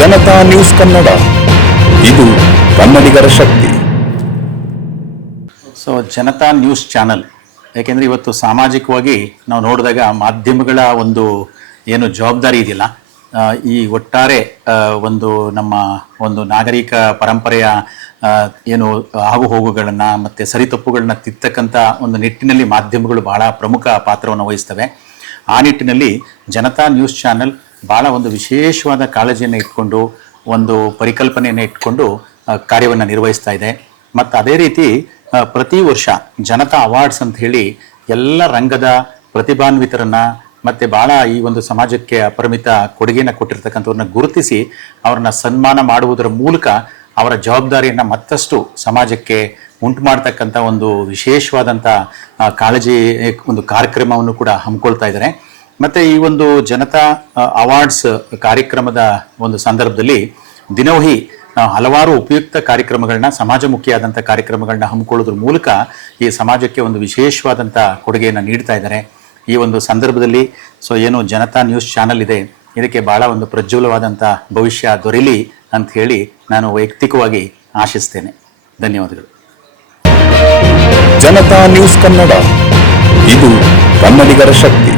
Janata news Kannada, ಇದು ಕನ್ನಡಿಗರ ಶಕ್ತಿ. So Janata news channel, ಯಾಕೆಂದರೆ ಇವತ್ತು ಸಾಮಾಜಿಕವಾಗಿ ನಾವು ನೋಡಿದಾಗ ಮಾಧ್ಯಮಗಳ ಒಂದು ಏನು ಜವಾಬ್ದಾರಿ ಇದೆಯಲ್ಲ, ಈ ಒಟ್ಟಾರೆ ಒಂದು ನಮ್ಮ ಒಂದು ನಾಗರಿಕ ಪರಂಪರೆಯ ಏನು ಆಗು ಹೋಗುಗಳನ್ನು ಮತ್ತು ಸರಿತಪ್ಪುಗಳನ್ನ ತಿರ್ತಕ್ಕಂಥ ಒಂದು ನಿಟ್ಟಿನಲ್ಲಿ ಮಾಧ್ಯಮಗಳು ಬಹಳ ಪ್ರಮುಖ ಪಾತ್ರವನ್ನು ವಹಿಸ್ತವೆ. ಆ ನಿಟ್ಟಿನಲ್ಲಿ ಜನತಾ ನ್ಯೂಸ್ ಚಾನಲ್ ಭಾಳ ಒಂದು ವಿಶೇಷವಾದ ಕಾಳಜಿಯನ್ನು ಇಟ್ಕೊಂಡು, ಒಂದು ಪರಿಕಲ್ಪನೆಯನ್ನು ಇಟ್ಕೊಂಡು ಕಾರ್ಯವನ್ನು ನಿರ್ವಹಿಸ್ತಾ ಇದೆ. ಮತ್ತು ಅದೇ ರೀತಿ ಪ್ರತಿ ವರ್ಷ ಜನತಾ ಅವಾರ್ಡ್ಸ್ ಅಂತ ಹೇಳಿ ಎಲ್ಲ ರಂಗದ ಪ್ರತಿಭಾನ್ವಿತರನ್ನ ಮತ್ತು ಭಾಳ ಈ ಒಂದು ಸಮಾಜಕ್ಕೆ ಅಪರಿಮಿತ ಕೊಡುಗೆಯನ್ನು ಕೊಟ್ಟಿರ್ತಕ್ಕಂಥವ್ರನ್ನ ಗುರುತಿಸಿ ಅವ್ರನ್ನ ಸನ್ಮಾನ ಮಾಡುವುದರ ಮೂಲಕ ಅವರ ಜವಾಬ್ದಾರಿಯನ್ನು ಮತ್ತಷ್ಟು ಸಮಾಜಕ್ಕೆ ಉಂಟು ಮಾಡ್ತಕ್ಕಂಥ ಒಂದು ವಿಶೇಷವಾದಂಥ ಕಾಳಜಿ ಒಂದು ಕಾರ್ಯಕ್ರಮವನ್ನು ಕೂಡ ಹಮ್ಮಿಕೊಳ್ತಾ ಇದ್ದಾರೆ. ಮತ್ತು ಈ ಒಂದು ಜನತಾ ಅವಾರ್ಡ್ಸ್ ಕಾರ್ಯಕ್ರಮದ ಒಂದು ಸಂದರ್ಭದಲ್ಲಿ ದಿನವಹಿ ಹಲವಾರು ಉಪಯುಕ್ತ ಕಾರ್ಯಕ್ರಮಗಳನ್ನ, ಸಮಾಜಮುಖಿಯಾದಂಥ ಕಾರ್ಯಕ್ರಮಗಳನ್ನ ಹಮ್ಮಿಕೊಳ್ಳೋದ್ರ ಮೂಲಕ ಈ ಸಮಾಜಕ್ಕೆ ಒಂದು ವಿಶೇಷವಾದಂಥ ಕೊಡುಗೆಯನ್ನು ನೀಡ್ತಾ ಇದ್ದಾರೆ. ಈ ಒಂದು ಸಂದರ್ಭದಲ್ಲಿ ಏನು ಜನತಾ ನ್ಯೂಸ್ ಚಾನಲ್ ಇದೆ, ಇದಕ್ಕೆ ಭಾಳ ಒಂದು ಪ್ರಜ್ವಲವಾದಂಥ ಭವಿಷ್ಯ ದೊರೆಯಲಿ ಅಂತ ಹೇಳಿ ನಾನು ವೈಯಕ್ತಿಕವಾಗಿ ಆಶಿಸ್ತೇನೆ. ಧನ್ಯವಾದಗಳು. ಜನತಾ ನ್ಯೂಸ್ ಕನ್ನಡ, ಇದು ಕನ್ನಡಿಗರ ಶಕ್ತಿ.